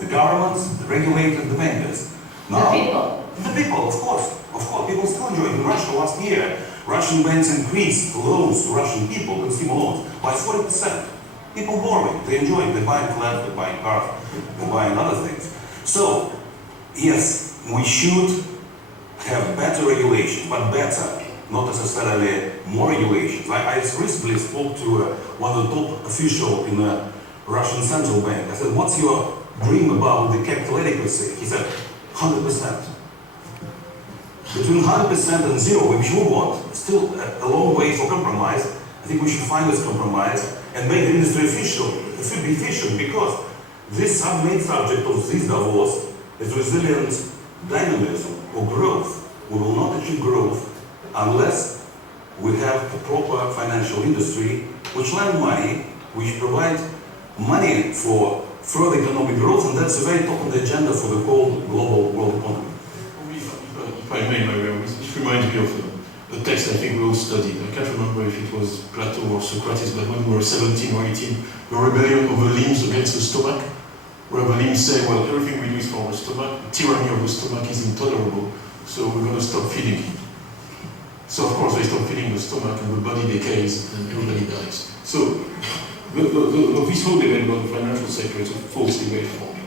The governments, the regulators, the bankers. Now, the people, of course. Of course, people still enjoy it. In Russia last year, Russian banks increased loans to Russian people, consumer loans, by 40%. People borrowing, they enjoy it, they buy flats, they buy cars, they buy other things. So, yes, we should have better regulation, but better, not necessarily more regulations. I recently spoke to one of the top officials in the Russian central bank. I said, what's your dream about the capital adequacy? He said, 100%. Between 100% and zero, which we want, still a long way for compromise. I think we should find this compromise and make the industry efficient, because this main subject of this Davos is resilient dynamism or growth. We will not achieve growth unless we have a proper financial industry which lend money, which provide money for further economic growth, and that's very top on the agenda for the whole global world economy. If I may, Maria, this reminds me of a text I think we all studied. I can't remember if it was Plato or Socrates, but when we were 17 or 18, the rebellion of the limbs against the stomach, where the limbs say, well, everything we do is for the stomach, the tyranny of the stomach is intolerable, so we're going to stop feeding it. So of course they stop feeding the stomach and the body decays and everybody dies. So this whole debate about the financial sector is a false debate for me.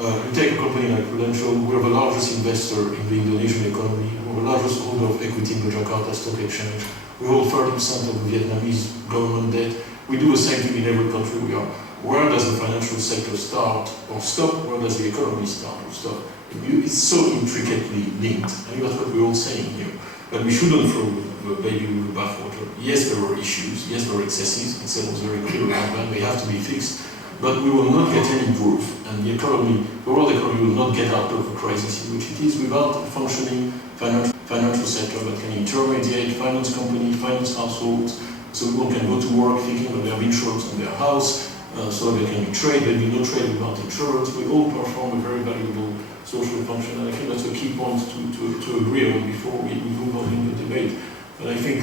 You take a company like Prudential, we're the largest investor in the Indonesian economy, we're the largest holder of equity in the Jakarta Stock Exchange, we hold 30% of the Vietnamese government debt, we do the same thing in every country we are. Where does the financial sector start or stop? Where does the economy start or stop? It's so intricately linked. I think that's what we're all saying here. But we shouldn't throw the baby with the bathwater. Yes, there are issues. Yes, there are excesses. Excel was very clear about that. They have to be fixed. But we will not get any growth. And the economy, the world economy will not get out of the crisis in which it is without a functioning financial sector that can intermediate, finance companies, finance households, so people can go to work thinking that they have insurance on their house, so they can be trade. There will be no trade without insurance. We all perform a very valuable social function, and I think that's a key point to agree on before we move on in the debate. But I think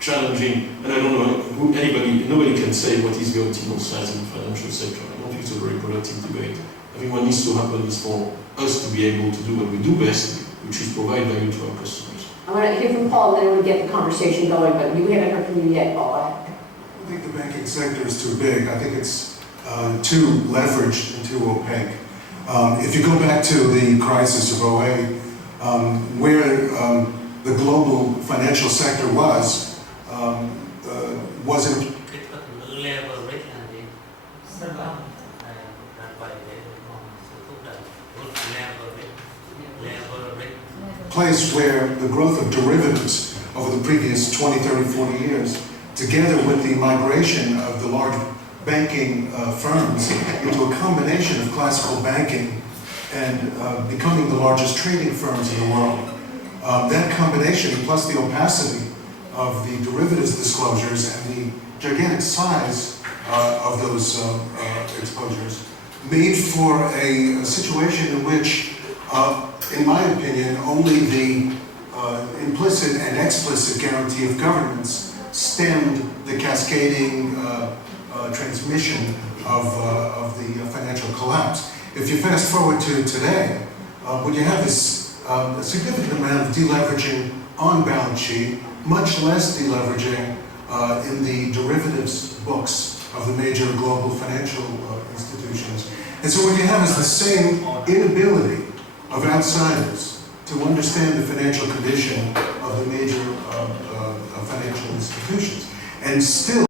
challenging, and I don't know, nobody can say what is the optimal size in the financial sector. I don't think it's a very productive debate. I think what needs to happen is for us to be able to do what we do best, which is provide value to our customers. I want to hear from Paul, then we'll get the conversation going, but we haven't heard from you yet, Paul. I think the banking sector is too big. I think it's too leveraged and too opaque. If you go back to the crisis of 2008, where the global financial sector was in a place where the growth of derivatives over the previous 20, 30, 40 years, together with the migration of the large banking firms into a combination of classical banking and becoming the largest trading firms in the world. That combination, plus the opacity of the derivatives disclosures and the gigantic size of those exposures, made for a situation in which, in my opinion, only the implicit and explicit guarantee of governance stemmed the cascading transmission of the financial collapse. If you fast forward to today, when you have this significant amount of deleveraging on balance sheet, much less deleveraging in the derivatives books of the major global financial institutions. And so what you have is the same inability of outsiders to understand the financial condition of the major financial institutions. And still